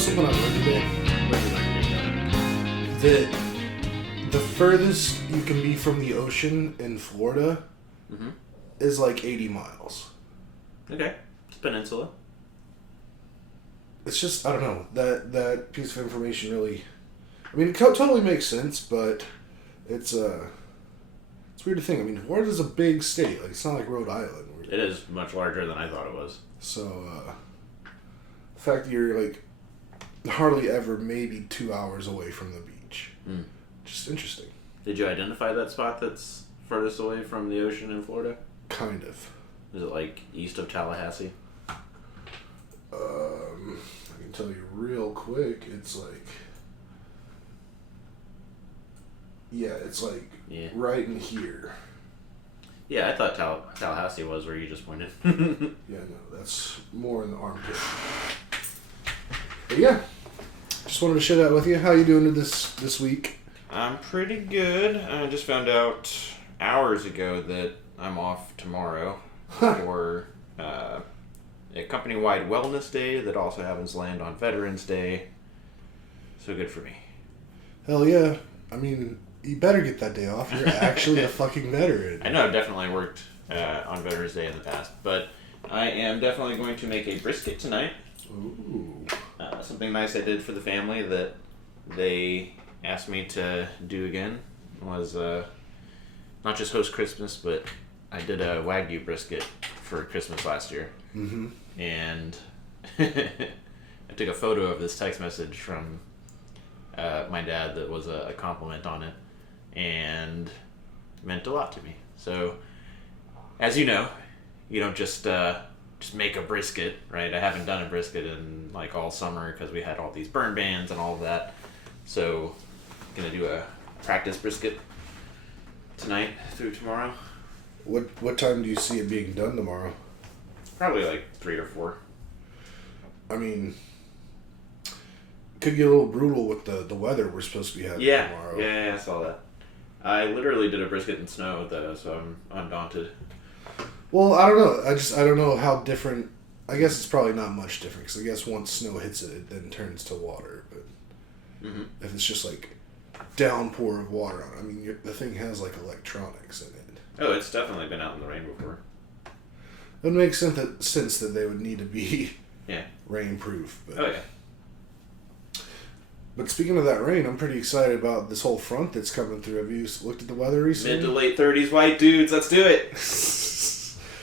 something I learned today? That the furthest you can be from the ocean in Florida is like 80 miles. Okay. It's peninsula. It's just, I don't know, that piece of information really, I mean, it totally makes sense, but it's weird to think. I mean, Florida's a big state. Like, it's not like Rhode Island. It is much larger than I thought it was. So, the fact that you're, like, hardly ever maybe 2 hours away from the beach. Just interesting. Did you identify that spot that's furthest away from the ocean in Florida? Kind of. Is it, like, east of Tallahassee? I can tell you real quick, it's like... Yeah, it's like right in here. Yeah, I thought Tallahassee was where you just pointed. Yeah, no, that's more in the armpit. But yeah, just wanted to share that with you. How you doing this week? I'm pretty good. I just found out hours ago that I'm off tomorrow for a company-wide wellness day that also happens to land on Veterans Day. So good for me. Hell yeah. I mean... You better get that day off. You're actually a fucking veteran. I know I've definitely worked on Veterans Day in the past, but I am definitely going to make a brisket tonight. Ooh. Something nice I did for the family that they asked me to do again was not just host Christmas, but I did a Wagyu brisket for Christmas last year. Mm-hmm. And I took a photo of this text message from my dad that was a compliment on it. And it meant a lot to me. So, as you know, you don't just make a brisket, right? I haven't done a brisket in like all summer because we had all these burn bans and all of that. So, gonna do a practice brisket tonight through tomorrow. What time do you see it being done tomorrow? Probably like 3 or 4. I mean, could get a little brutal with the weather we're supposed to be having tomorrow. Yeah, I saw that. I literally did a brisket in snow though, so I'm undaunted. Well, I don't know. I don't know how different. I guess it's probably not much different because I guess once snow hits it, it then turns to water. But if it's just like downpour of water on it, I mean, the thing has like electronics in it. Oh, it's definitely been out in the rain before. It would make sense that they would need to be rain-proof. But. Oh yeah. But speaking of that rain, I'm pretty excited about this whole front that's coming through. Have you looked at the weather recently? Mid to late 30s white dudes, let's do it.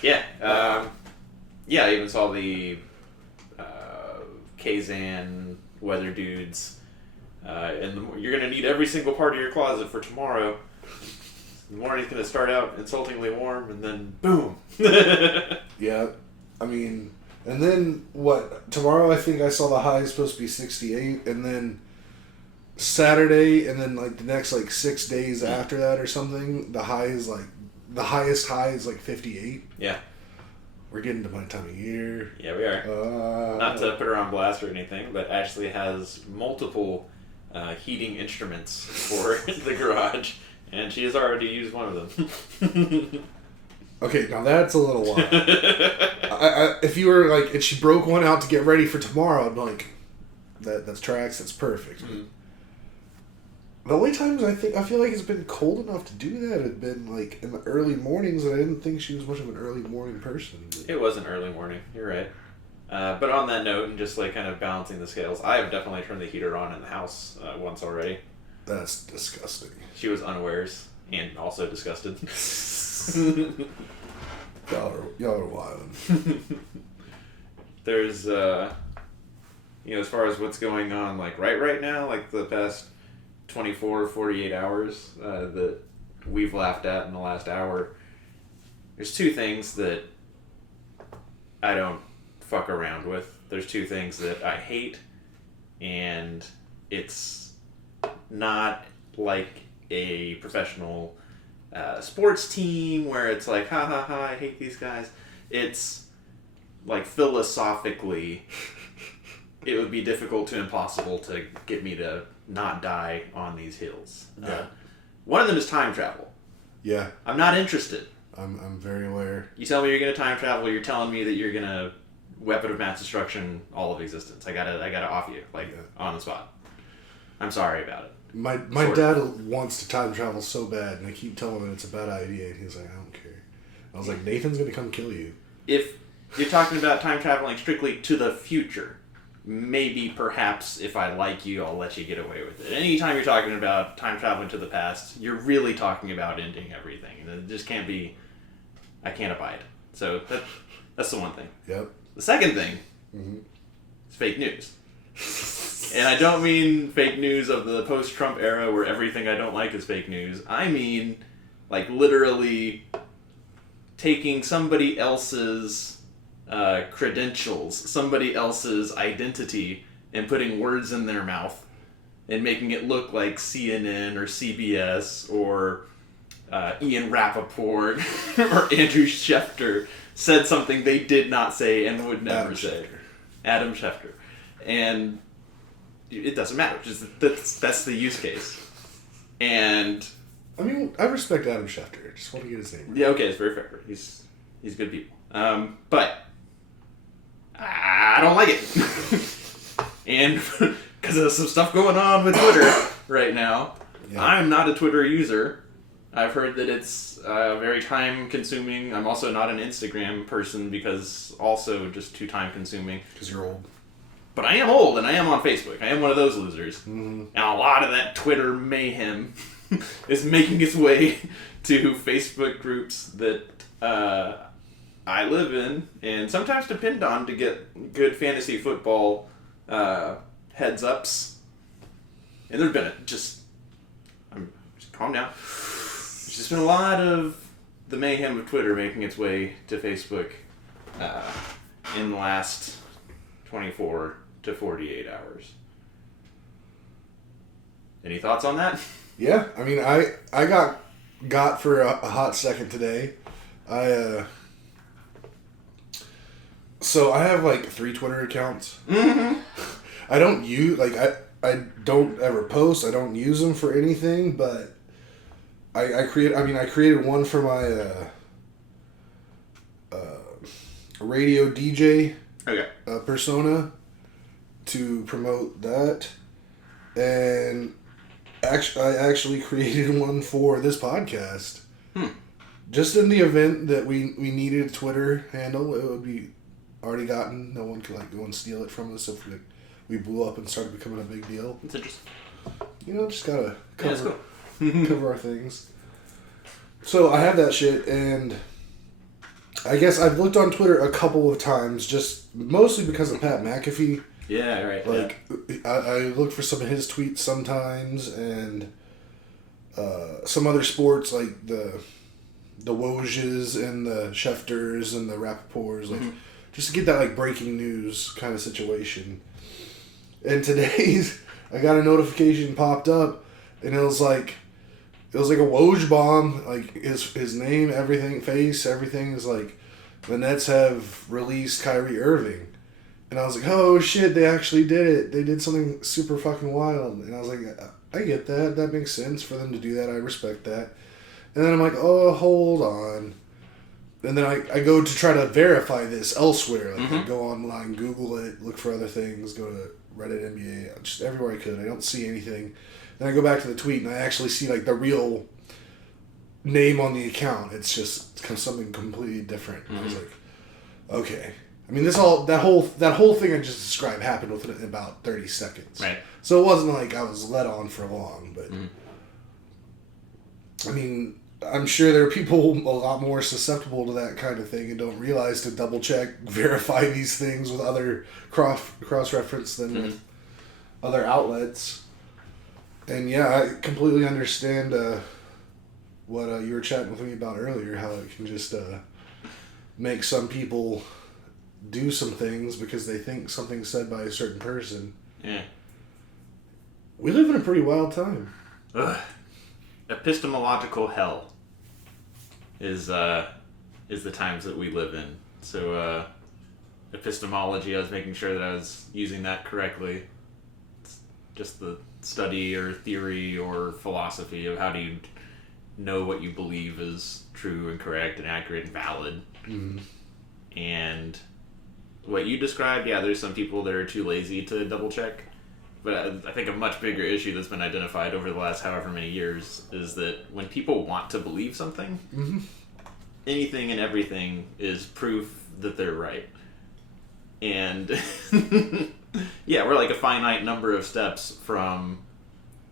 Yeah. I even saw the Kazan weather dudes. And you're going to need every single part of your closet for tomorrow. The morning's going to start out insultingly warm, and then boom. Yeah. I mean, and then what? Tomorrow I think I saw the high is supposed to be 68, and then Saturday, and then like the next like 6 days after that or something, the highest high is like 58. Yeah. We're getting to my time of year. Yeah, we are. Not to put her on blast or anything, but Ashley has multiple heating instruments for the garage, and she has already used one of them. Okay, now that's a little wild. If you were like, and she broke one out to get ready for tomorrow, I'd be like, that's tracks, that's perfect. Mm-hmm. The only times I feel like it's been cold enough to do that have been like in the early mornings, and I didn't think she was much of an early morning person. It was an early morning, you're right. But on that note, and just like kind of balancing the scales, I have definitely turned the heater on in the house once already. That's disgusting. She was unawares and also disgusted. Y'all are wild. There's, as far as what's going on, like right now, like the past 24, 48 hours that we've laughed at in the last hour, there's 2 things that I don't fuck around with. There's 2 things that I hate, and it's not like a professional sports team where it's like, ha ha ha, I hate these guys. It's like philosophically, it would be difficult to impossible to get me to not die on these hills. Yeah. One of them is time travel. Yeah. I'm not interested. I'm very aware. You tell me you're going to time travel, you're telling me that you're going to weapon of mass destruction, all of existence. I gotta off you, on the spot. I'm sorry about it. My dad wants to time travel so bad, and I keep telling him it's a bad idea, and he's like, I don't care. I was like, Nathan's gonna come kill you. If you're talking about time traveling strictly to the future, maybe, perhaps, if I like you, I'll let you get away with it. Anytime you're talking about time traveling to the past, you're really talking about ending everything. And it just can't be, I can't abide. So that's the one thing. Yep. The second thing is fake news. And I don't mean fake news of the post-Trump era where everything I don't like is fake news. I mean, literally taking somebody else's credentials, somebody else's identity, and putting words in their mouth and making it look like CNN or CBS or Ian Rappaport or Andrew Schefter said something they did not say and would never say. Adam Schefter. And it doesn't matter. Just that's the use case. And I mean, I respect Adam Schefter. I just want to get his name right. Yeah, okay, it's very fair. He's good people. But I don't like it. And because of some stuff going on with Twitter right now, I'm not a Twitter user. I've heard that it's very time consuming. I'm also not an Instagram person because also just too time consuming. Because you're old. But I am old and I am on Facebook. I am one of those losers. Mm-hmm. And a lot of that Twitter mayhem is making its way to Facebook groups that I live in and sometimes depend on to get good fantasy football heads ups. And there's been just calm down. There's just been a lot of the mayhem of Twitter making its way to Facebook in the last 24 to 48 hours. Any thoughts on that? Yeah, I mean, I got for a hot second today. So I have 3 Twitter accounts. Mm-hmm. I don't use I don't ever post. I don't use them for anything. But I created one for my radio DJ persona to promote that, and I actually created one for this podcast. Just in the event that we needed a Twitter handle, it would be already gotten. No one could go and steal it from us if we blew up and started becoming a big deal. It's interesting. Just gotta cover our things. So I have that shit, and I guess I've looked on Twitter a couple of times, just mostly because of Pat McAfee. Yeah, right. I look for some of his tweets sometimes, and some other sports like the Wojs and the Schefters and the Rappaports, just to get that breaking news kind of situation. And today's, I got a notification popped up, and it was like a Woj bomb, his name, everything, face, everything is the Nets have released Kyrie Irving. And I was like, oh shit, they actually did it. They did something super fucking wild. And I was like, I get that. That makes sense for them to do that. I respect that. And then I'm like, oh, hold on. And then I go to try to verify this elsewhere. I go online, Google it, look for other things, go to Reddit, NBA, just everywhere I could. I don't see anything. Then I go back to the tweet and I actually see the real name on the account. It's just something completely different. I was like, okay. I mean, that whole thing I just described happened within about 30 seconds. Right. So it wasn't like I was led on for long, but I mean, I'm sure there are people a lot more susceptible to that kind of thing and don't realize to double check, verify these things with other cross reference than with other outlets. And yeah, I completely understand what you were chatting with me about earlier, how it can just make some people do some things because they think something's said by a certain person. Yeah. We live in a pretty wild time. Ugh. Epistemological hell is the times that we live in. So epistemology, I was making sure that I was using that correctly. It's just the study or theory or philosophy of how do you know what you believe is true and correct and accurate and valid. And what you described, yeah, there's some people that are too lazy to double check. But I think a much bigger issue that's been identified over the last however many years is that when people want to believe something, anything and everything is proof that they're right. And yeah, we're like a finite number of steps from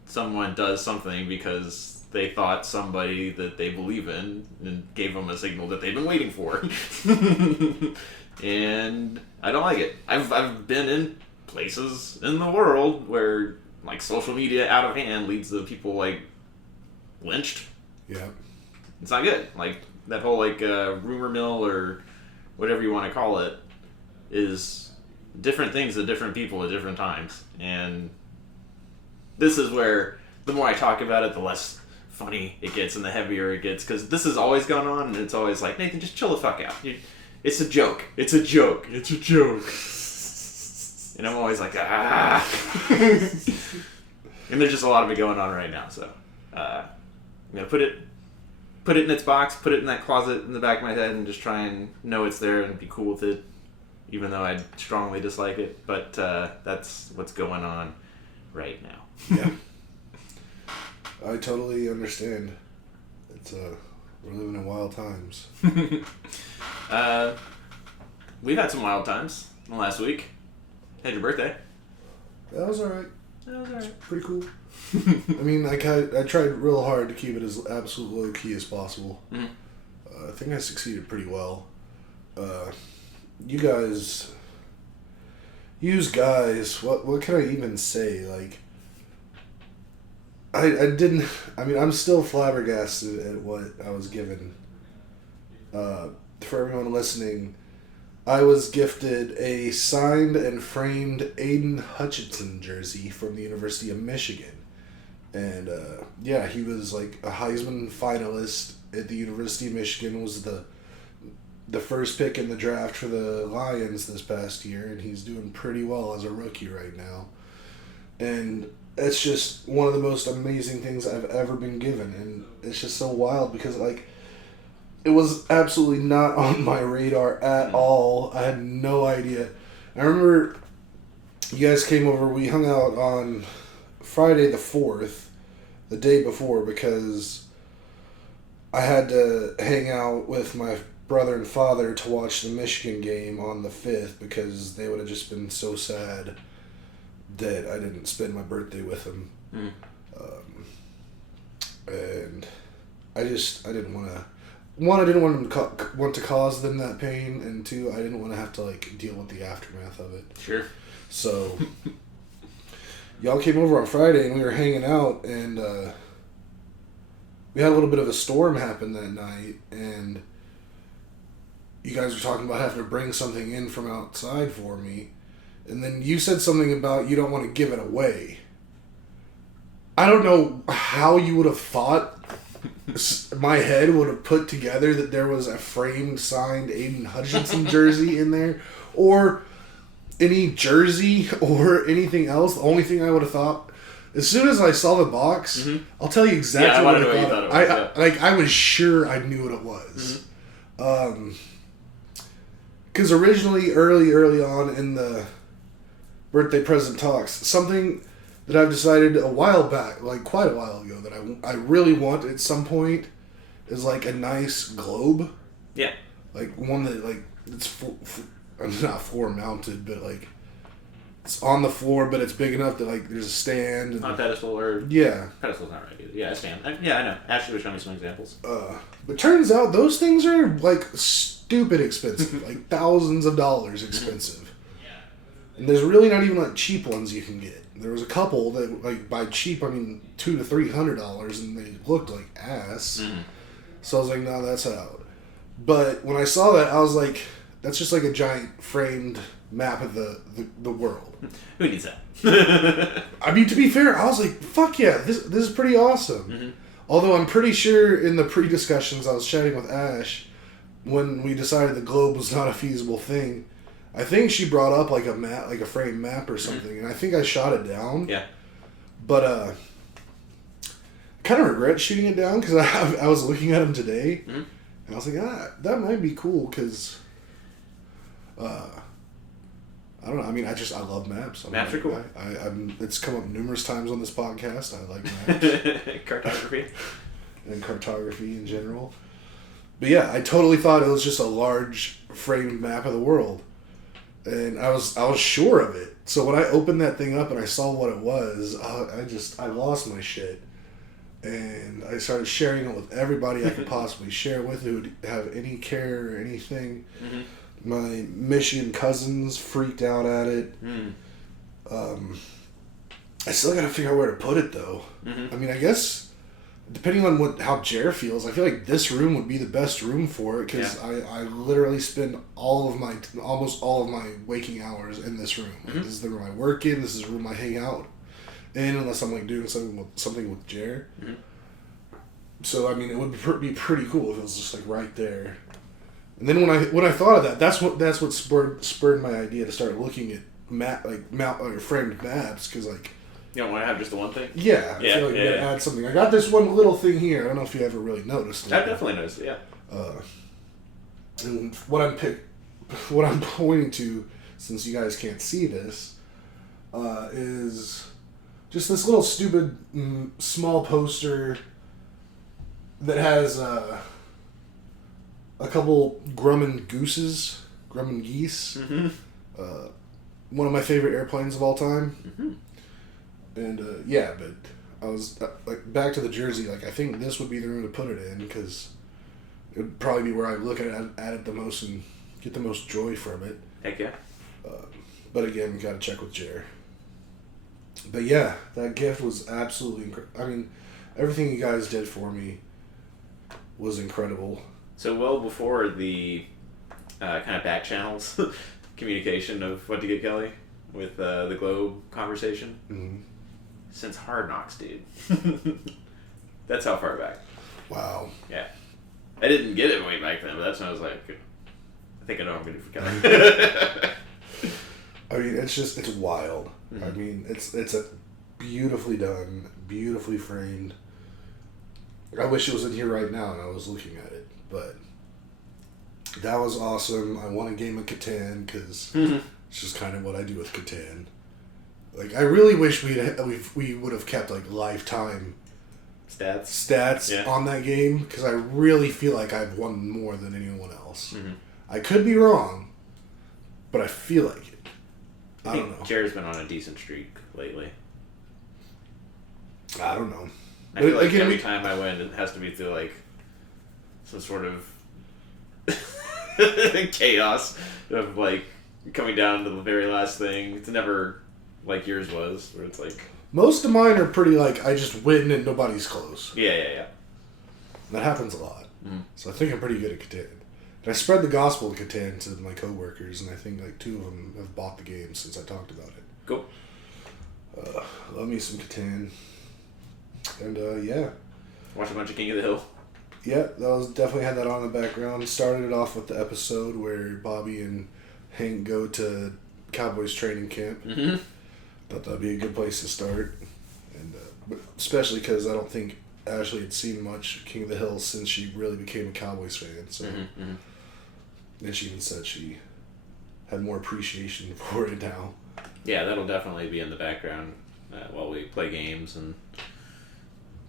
someone does something because they thought somebody that they believe in and gave them a signal that they've been waiting for. And I don't like it. I've been in places in the world where like social media out of hand leads to people like lynched. Yeah. It's not good. Like that whole like rumor mill or whatever you want to call it is different things to different people at different times. And this is where the more I talk about it, the less funny it gets and the heavier it gets, because this has always gone on and it's always like, Nathan, just chill the fuck out. It's a joke. It's a joke. It's a joke. And I'm always like, ah. And there's just a lot of it going on right now. So, put it in its box, put it in that closet in the back of my head, and just try and know it's there and be cool with it, even though I strongly dislike it. But that's what's going on right now. Yeah. I totally understand. It's we're living in wild times. We've had some wild times in the last week. Had your birthday. That was alright. That was alright. Pretty cool. I mean, I tried real hard to keep it as absolute low key as possible. Mm-hmm. I think I succeeded pretty well. You guys, what can I even say? Like, I didn't. I mean, I'm still flabbergasted at what I was given. For everyone listening, I was gifted a signed and framed Aiden Hutchinson jersey from the University of Michigan. And, yeah, he was, like, a Heisman finalist at the University of Michigan, was the first pick in the draft for the Lions this past year, and he's doing pretty well as a rookie right now. And it's just one of the most amazing things I've ever been given, and it's just so wild because, like, it was absolutely not on my radar at all. I had no idea. I remember you guys came over. We hung out on Friday the 4th, the day before, because I had to hang out with my brother and father to watch the Michigan game on the 5th because they would have just been so sad that I didn't spend my birthday with them. And I didn't want to. One, I didn't want to cause them that pain, and two, I didn't want to have to like deal with the aftermath of it. Sure. So, y'all came over on Friday, and we were hanging out, and we had a little bit of a storm happen that night, and you guys were talking about having to bring something in from outside for me, and then you said something about you don't want to give it away. I don't know how you would have thought my head would have put together that there was a framed, signed Aiden Hutchinson jersey in there, or any jersey or anything else. The only thing I would have thought, as soon as I saw the box, I'll tell you exactly what I thought. I was sure I knew what it was. Because originally, early on in the birthday present talks, something that I've decided a while back, like quite a while ago, that I really want at some point is like a nice globe. Yeah. Like one that like it's not floor mounted, but like it's on the floor, but it's big enough that like there's a stand. And on a pedestal or... Yeah. Pedestal's not right either. Yeah, a stand. Yeah, I know. Ashley was showing me some examples. But turns out those things are like stupid expensive. Like thousands of dollars expensive. And there's really not even like cheap ones you can get. There was a couple that, like, by cheap, I mean $200 to $300, and they looked like ass. So I was like, no, that's out. But when I saw that, I was like, that's just like a giant framed map of the world. Who needs that? I mean, to be fair, I was like, fuck yeah, this is pretty awesome. Although I'm pretty sure in the pre-discussions I was chatting with Ash, when we decided the globe was not a feasible thing, I think she brought up like a map, like a framed map or something, and I think I shot it down. Yeah. But I kind of regret shooting it down because I was looking at them today, and I was like, that might be cool because I don't know. I mean, I love maps. Maps are cool. It's come up numerous times on this podcast. I like maps. Cartography. And cartography in general. But yeah, I totally thought it was just a large framed map of the world. And I was sure of it. So when I opened that thing up and I saw what it was, I lost my shit. And I started sharing it with everybody I could possibly share with who would have any care or anything. Mm-hmm. My Michigan cousins freaked out at it. I still gotta figure out where to put it though. Mm-hmm. I mean, I guess depending on how Jer feels, I feel like this room would be the best room for it because I literally spend almost all of my waking hours in this room. Mm-hmm. This is the room I work in. This is the room I hang out in, unless I'm like doing something with Jer. Mm-hmm. So I mean, it would be pretty cool if it was just like right there. And then when I thought of that, that's what spurred my idea to start looking at framed maps because like. You don't want to have just the one thing? Yeah, I feel like we gotta add something. I got this one little thing here. I don't know if you ever really noticed it. I've definitely noticed it, yeah. And what I'm pointing to, since you guys can't see this, is just this little stupid small poster that has a couple Grumman geese. Mm-hmm. One of my favorite airplanes of all time. Mm-hmm. And, but I was, back to the jersey, I think this would be the room to put it in, because it would probably be where I look at it the most and get the most joy from it. Heck yeah. But again, we gotta check with Jer. But yeah, that gift was absolutely incredible. I mean, everything you guys did for me was incredible. So well before the kind of back channels communication of what to get Kelley with the Globe conversation. Mm-hmm. Since Hard Knocks, dude. That's how far back. Wow. Yeah. I didn't get it way back then, but that's when I was like, I think I know what I'm going to do for Kelley. I mean, it's wild. Mm-hmm. I mean, it's a beautifully done, beautifully framed. I wish it was in here right now and I was looking at it, but that was awesome. I won a game of Catan because it's just kind of what I do with Catan. I really wish we would have kept lifetime stats on that game because I really feel like I've won more than anyone else. Mm-hmm. I could be wrong, but I feel like it. I don't know. Jared's been on a decent streak lately. I don't know. I feel like every time I win, it has to be through some sort of chaos of coming down to the very last thing. It's never like yours was, where it's most of mine are pretty I just win and nobody's close. Yeah. That happens a lot. Mm-hmm. So I think I'm pretty good at Catan. And I spread the gospel of Catan to my coworkers, and I think 2 of them have bought the game since I talked about it. Cool. Love me some Catan. And yeah. Watch a bunch of King of the Hill. Yeah, that was definitely had that on in the background. Started it off with the episode where Bobby and Hank go to Cowboys training camp. Mm-hmm. Thought that'd be a good place to start, and but especially because I don't think Ashley had seen much King of the Hill since she really became a Cowboys fan. So, and she even said she had more appreciation for it now. Yeah, that'll definitely be in the background while we play games and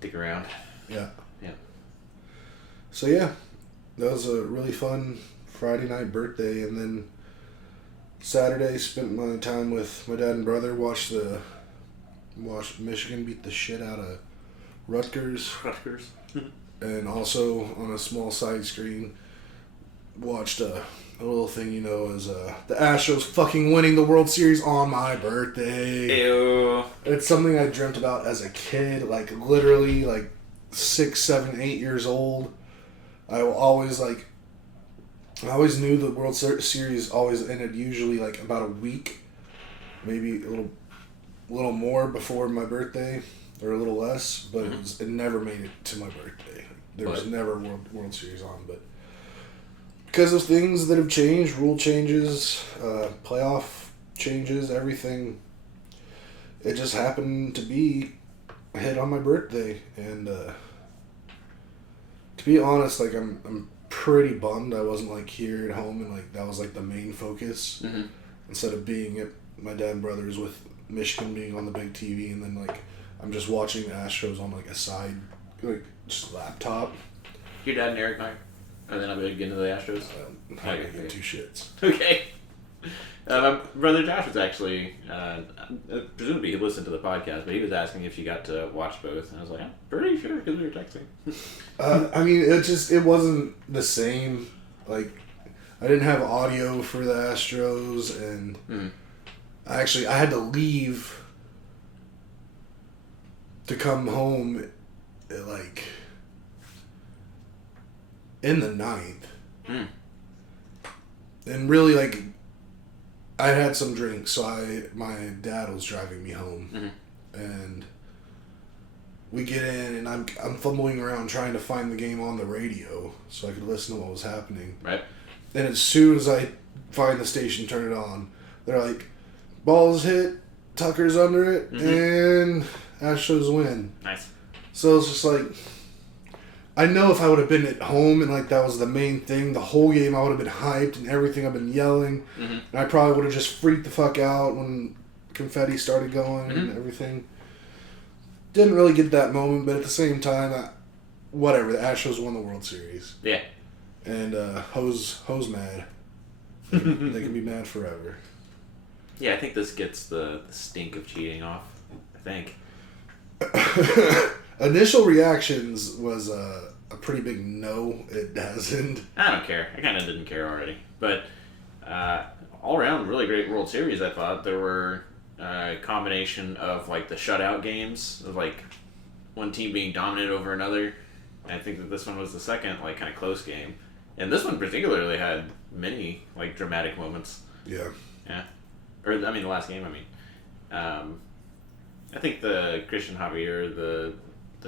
dig around. Yeah. Yeah. So yeah, that was a really fun Friday night birthday, and then Saturday spent my time with my dad and brother. Watched Michigan beat the shit out of Rutgers. And also on a small side screen watched a little thing, as the Astros fucking winning the World Series on my birthday. Ew. It's something I dreamt about as a kid, literally 6, 7, 8 years old. I always I always knew the World Series always ended usually about a week, maybe a little more before my birthday, or a little less, but it never made it to my birthday. There was never World Series on, but because of things that have changed, rule changes, playoff changes, everything, it just happened to be hit on my birthday, and to be honest, I'm pretty bummed I wasn't here at home and that was the main focus. Mm-hmm. instead of being at my dad and brother's with Michigan being on the big TV, and then like I'm just watching the Astros on like a side, like just laptop. Your dad and Eric are they not big into the Astros? I don't give two shits. Okay. My brother Josh was actually, presumably he listened to the podcast, but he was asking if you got to watch both, and I was like, I'm pretty sure because we were texting. I mean, it wasn't the same. Like, I didn't have audio for the Astros, and I had to leave to come home at, like, in the 9th. And really, like, I had some drinks, so my dad was driving me home, and we get in, and I'm fumbling around trying to find the game on the radio so I could listen to what was happening. Right. And as soon as I find the station, turn it on, they're like, "Ball's hit, Tucker's under it, and Astros win." Nice. So it's just like, I know if I would have been at home and like that was the main thing, the whole game I would have been hyped and everything. I've been yelling, and I probably would have just freaked the fuck out when confetti started going and everything. Didn't really get that moment, but at the same time, whatever. The Astros won the World Series. Yeah. And Ho's mad. They can be mad forever. Yeah, I think this gets the stink of cheating off. I think. Initial reactions was a pretty big no. It hasn't. I don't care. I kind of didn't care already. But all around, really great World Series, I thought. There were a combination of like the shutout games, of like one team being dominant over another. And I think that this one was the second, like, kind of close game. And this one particularly had many, like, dramatic moments. Yeah. Yeah. Or, I mean, the last game, I think the Christian Javier, the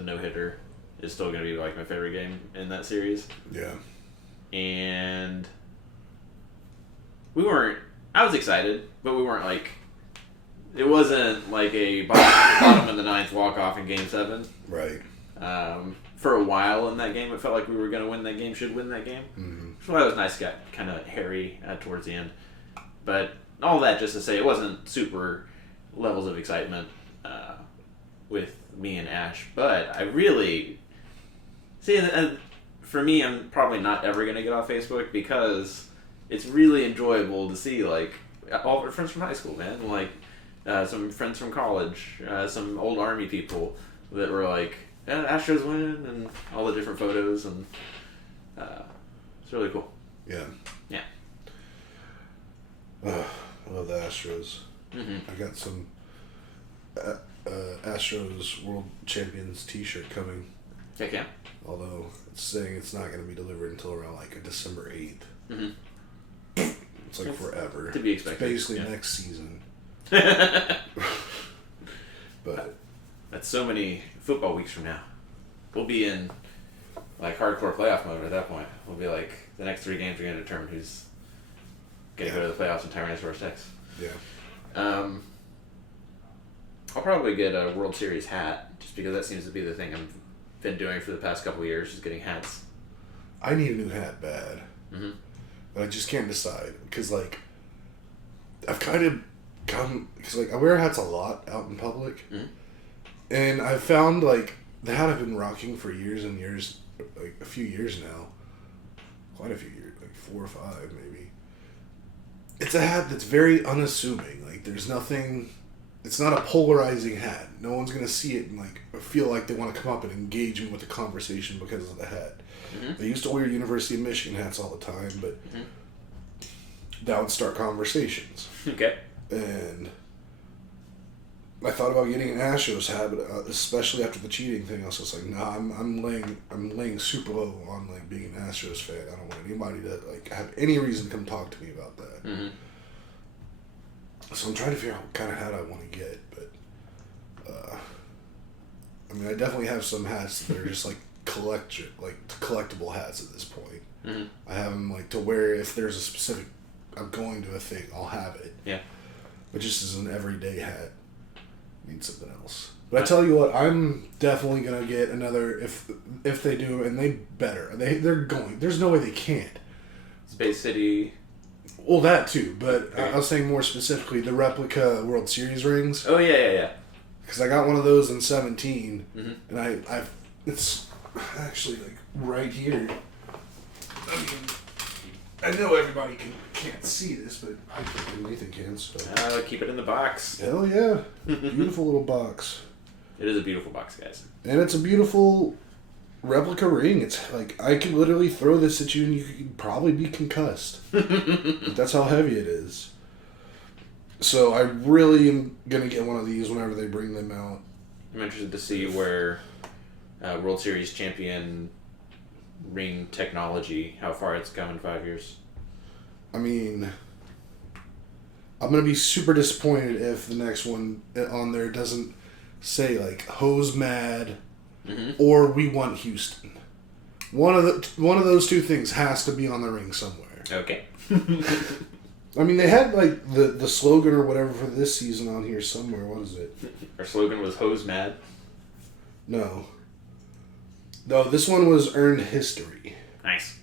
no-hitter, is still going to be, like, my favorite game in that series. Yeah. And I was excited, but we weren't, like, it wasn't, like, a bottom of the ninth walk-off in Game 7. Right. For a while in that game, it felt like we were going to win that game, should win that game. Mm-hmm. So that was nice, got kind of hairy towards the end. But all that just to say, it wasn't super levels of excitement with me and Ash. But I really... See, for me, I'm probably not ever going to get off Facebook because it's really enjoyable to see, like, all of our friends from high school, man. Like, some friends from college, some old Army people that were like, yeah, Astros win, and all the different photos, and it's really cool. Yeah. Yeah. I love the Astros. Mm-hmm. I got some Astros World Champions t-shirt coming. Heck yeah. Although it's saying it's not going to be delivered until around like December 8th. Mm-hmm. It's like forever. To be expected. It's basically next season. But that's so many football weeks from now. We'll be in like hardcore playoff mode at that point. We'll be like, the next 3 games are going to determine who's going to go to the playoffs in Tyrannosaurus Rex. Yeah. I'll probably get a World Series hat just because that seems to be the thing I've been doing for the past couple of years, is getting hats. I need a new hat bad. Mm-hmm. But I just can't decide because like I've kind of come, because like I wear hats a lot out in public. Mm-hmm. And I've found, like, the hat I've been rocking for years and years, like, a few years now. Quite a few years, like 4 or 5, maybe. It's a hat that's very unassuming. Like, there's nothing... It's not a polarizing hat. No one's going to see it and, like, feel like they want to come up and engage me with the conversation because of the hat. Mm-hmm. I used to wear University of Michigan hats all the time, but that would start conversations. Okay. And... I thought about getting an Astros hat, but especially after the cheating thing, I was just like, nah, I'm laying super low on like being an Astros fan. I don't want anybody to like have any reason to come talk to me about that. Mm-hmm. So I'm trying to figure out what kind of hat I want to get, but I mean, I definitely have some hats that are just like collectible hats at this point. Mm-hmm. I have them like to wear if there's a specific, I'm going to a thing, I'll have it. Yeah. But just as an everyday hat. Need something else. But I tell you what, I'm definitely gonna get another if they do, and they better. They're going. There's no way they can't. Space City. Well, that too, but I was saying more specifically the replica World Series rings. Oh, yeah. Because I got one of those in 17, Mm-hmm. and it's actually like right here. I mean, I know everybody can't see this, but I think Nathan can. So keep it in the box. hell yeah, beautiful little box. It is a beautiful box, guys. And it's a beautiful replica ring. It's like I could literally throw this at you, and you could probably be concussed. That's how heavy it is. So I really am gonna get one of these whenever they bring them out. I'm interested to see where World Series champion ring technology, how far it's come in 5 years. I mean, I'm gonna be super disappointed if the next one on there doesn't say like "Hose Mad" or "We Want Houston." One of those two things has to be on the ring somewhere. Okay. I mean, they had like the slogan or whatever for this season on here somewhere. What is it? Our slogan was "Hose Mad." No, this one was "Earned History." Nice.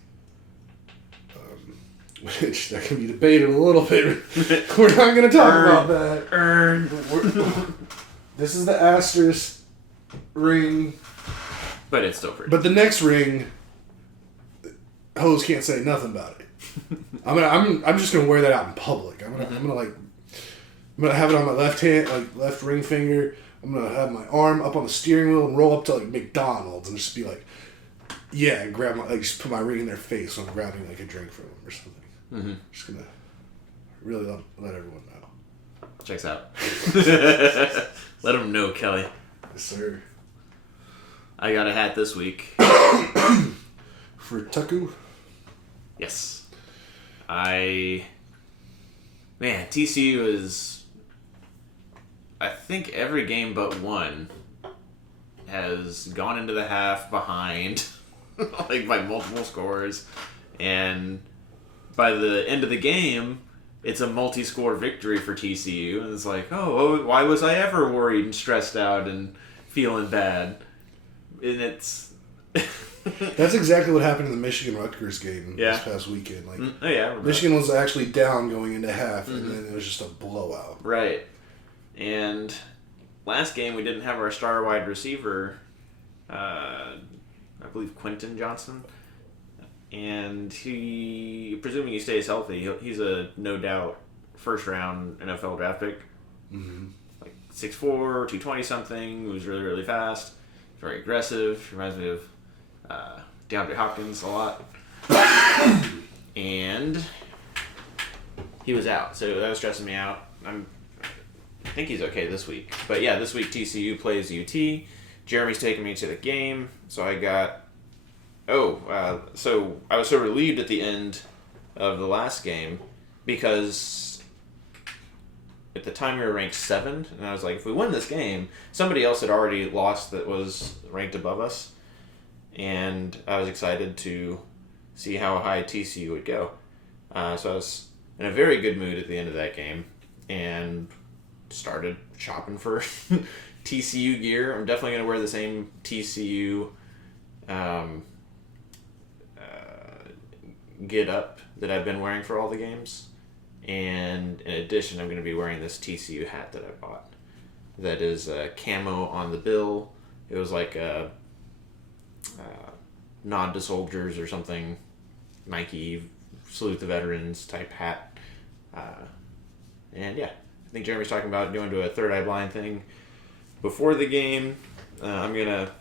Which that can be debated a little bit. We're not going to talk about that. Earned. This is the Astros ring. But it's still pretty. But the next ring, Hose can't say nothing about it. I'm just gonna wear that out in public. I'm gonna have it on my left hand, like left ring finger. I'm gonna have my arm up on the steering wheel and roll up to like McDonald's and just be like, yeah, and grab my just put my ring in their face when I'm grabbing like a drink from them or something. Just gonna really let everyone know. Checks out. Let them know, Kelley. Yes, sir. I got a hat this week. For Tuku? Yes. TCU is, I think every game but one has gone into the half behind, like by multiple scores, and by the end of the game, it's a multi-score victory for TCU, and it's like, oh, why was I ever worried and stressed out and feeling bad? And it's... That's exactly what happened in the Michigan-Rutgers game this past weekend. Like, Michigan was actually down going into half, and then it was just a blowout. Right. And last game, we didn't have our star wide receiver, I believe Quentin Johnson. And presuming he stays healthy, he's a no doubt first-round NFL draft pick. Like 6'4", 220 something, who's really, really fast, very aggressive, reminds me of DeAndre Hopkins a lot. And he was out, so that was stressing me out. I think he's okay this week. But yeah, this week TCU plays UT. Jeremy's taking me to the game, so I got... so I was so relieved at the end of the last game because at the time we were ranked 7, and I was like, if we win this game, somebody else had already lost that was ranked above us, and I was excited to see how high TCU would go. So I was in a very good mood at the end of that game, and started shopping for TCU gear. I'm definitely going to wear the same TCU get up that I've been wearing for all the games. And in addition, I'm going to be wearing this TCU hat that I bought. That is camo on the bill. It was like a nod to soldiers or something. Nike salute the veterans type hat. And yeah, I think Jeremy's talking about going to a Third Eye Blind thing before the game. I'm going to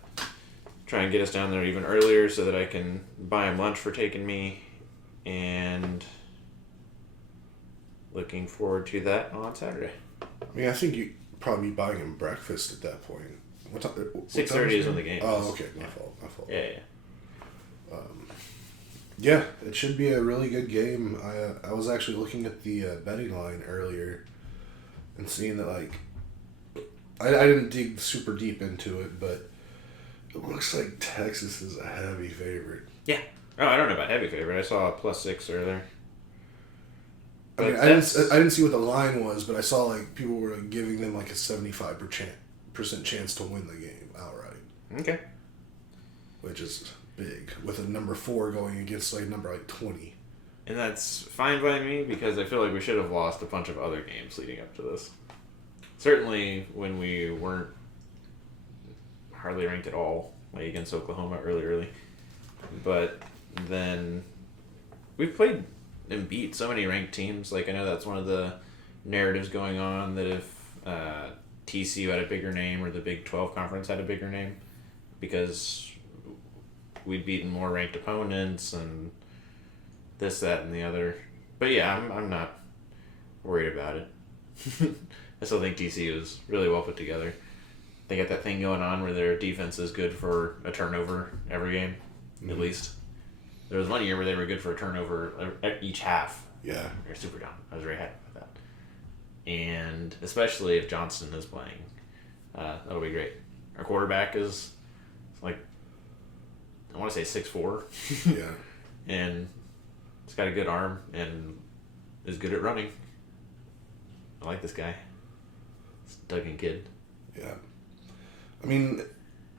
try and get us down there even earlier so that I can buy him lunch for taking me. And looking forward to that on Saturday. I mean, I think you'd probably be buying him breakfast at that point. What time? 6:30 is when the game is. Oh, okay. My fault. Yeah. Yeah, it should be a really good game. I was actually looking at the betting line earlier and seeing that, like, I didn't dig super deep into it, but it looks like Texas is a heavy favorite. Yeah. Oh, I don't know about heavy favorite. I saw a +6 earlier. I mean, I didn't see what the line was, but I saw like people were giving them like a 75% chance to win the game outright. Okay. Which is big, with a number 4 going against like number like 20. And that's fine by me because I feel like we should have lost a bunch of other games leading up to this. Certainly when we weren't hardly ranked at all, like against Oklahoma early. But then we've played and beat so many ranked teams. Like I know that's one of the narratives going on that if TCU had a bigger name or the Big 12 conference had a bigger name because we'd beaten more ranked opponents and this, that, and the other. But yeah, I'm not worried about it. I still think TCU is really well put together. They got that thing going on where their defense is good for a turnover every game, at least. There was 1 year where they were good for a turnover each half. Yeah. They're super down. I was very happy with that. And especially if Johnston is playing, that'll be great. Our quarterback is like, I want to say 6'4". Yeah. And he's got a good arm and is good at running. I like this guy. It's a Duggan kid. Yeah. I mean,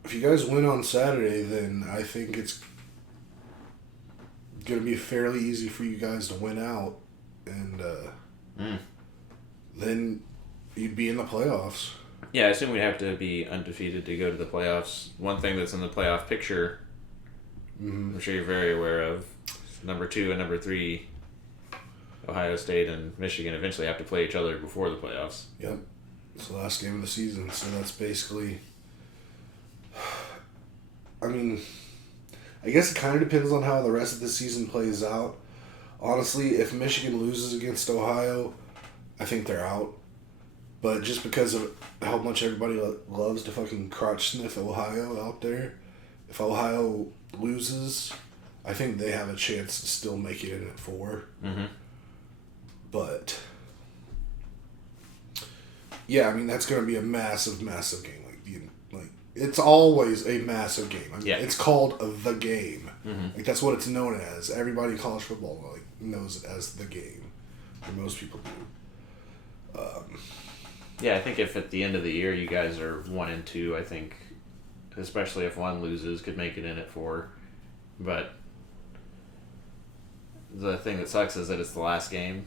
if you guys win on Saturday, then I think it's going to be fairly easy for you guys to win out. And then you'd be in the playoffs. Yeah, I assume we'd have to be undefeated to go to the playoffs. One thing that's in the playoff picture, I'm sure you're very aware of, number 2 and number 3, Ohio State and Michigan eventually have to play each other before the playoffs. Yep. It's the last game of the season, so that's basically... I mean, I guess it kind of depends on how the rest of the season plays out. Honestly, if Michigan loses against Ohio, I think they're out. But just because of how much everybody loves to fucking crotch sniff Ohio out there, if Ohio loses, I think they have a chance to still make it in at 4. Mm-hmm. But yeah, I mean that's going to be a massive, massive game. Like it's always a massive game. I mean, it's called the game. Mm-hmm. Like that's what it's known as. Everybody in college football knows it as the game, or most people do. Yeah, I think if at the end of the year you guys are 1 and 2, I think, especially if one loses, could make it in at 4. But the thing that sucks is that it's the last game,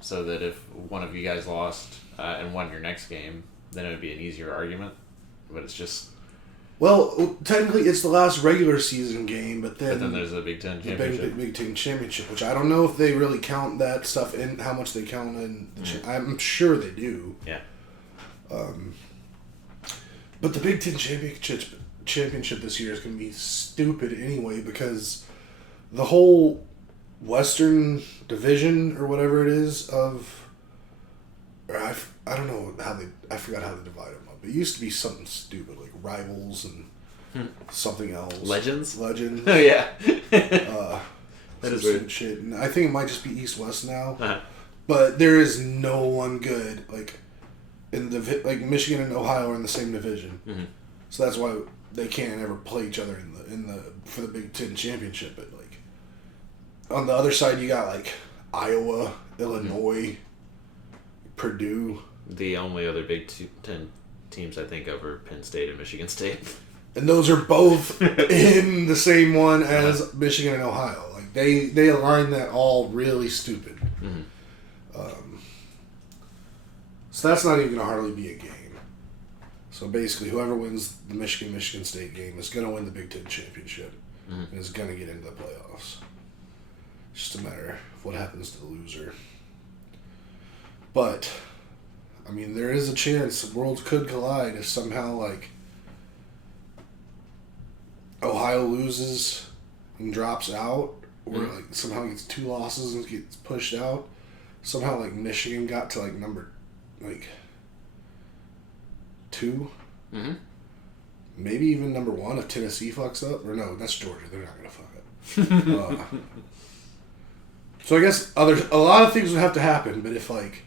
so that if one of you guys lost and won your next game, then it would be an easier argument. But it's just... Well, technically it's the last regular season game, but then there's the Big Ten Championship. Big Ten Championship, which I don't know if they really count that stuff in, how much they count in. I'm sure they do. Yeah. But the Big Ten Championship this year is going to be stupid anyway because the whole Western Division or whatever it is of... I don't know how they... I forgot how they divide them up. It used to be something stupid, like Rivals and something else. Legends? Oh, yeah. That is weird. Shit. And I think it might just be East-West now. Uh-huh. But there is no one good. Like Michigan and Ohio are in the same division. Mm-hmm. So that's why they can't ever play each other for the Big Ten Championship. But like on the other side, you got like Iowa, Illinois, Purdue. The only other Big Ten teams I think of are Penn State and Michigan State. And those are both in the same one as Michigan and Ohio. Like they align that all really stupid. Mm-hmm. So that's not even going to hardly be a game. So basically, whoever wins the Michigan State game is going to win the Big Ten Championship and is going to get into the playoffs. It's just a matter of what happens to the loser. But, I mean, there is a chance worlds could collide if somehow, like, Ohio loses and drops out, or, like, somehow gets 2 losses and gets pushed out. Somehow, like, Michigan got to, like, number 2. Mm-hmm. Maybe even number 1 if Tennessee fucks up. Or no, that's Georgia. They're not going to fuck up. So I guess a lot of things would have to happen, but if, like,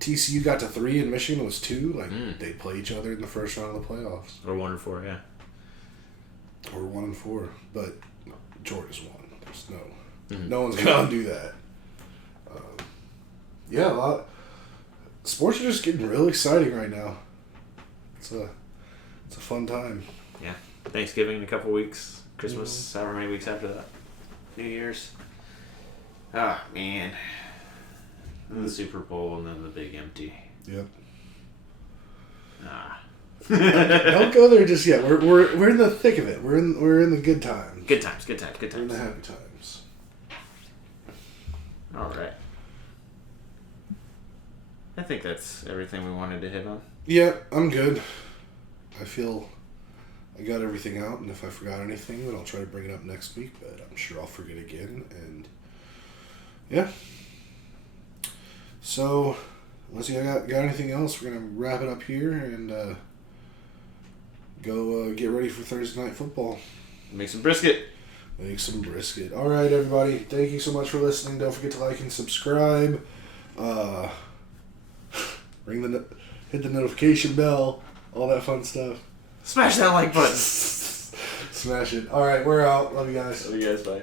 TCU got to 3 and Michigan was 2, like, they'd play each other in the first round of the playoffs. Or 1 and 4, yeah. Or 1 and 4. But Georgia's 1. There's no one's going to do that. Yeah, a lot. Sports are just getting real exciting right now. It's a fun time. Yeah. Thanksgiving in a couple weeks. Christmas, however many weeks after that. New Year's. Oh, man. The Super Bowl and then the big empty. Yep. Ah. Don't go there just yet. We're in the thick of it. We're in the good times. Good times. We're in the happy times. All right. I think that's everything we wanted to hit on. Yeah, I'm good. I feel I got everything out, and if I forgot anything, then I'll try to bring it up next week, but I'm sure I'll forget again, and yeah. So, unless you got anything else, we're going to wrap it up here and go get ready for Thursday Night Football. Make some brisket. All right, everybody. Thank you so much for listening. Don't forget to like and subscribe. Hit the notification bell. All that fun stuff. Smash that like button. Smash it. All right, we're out. Love you guys. Bye.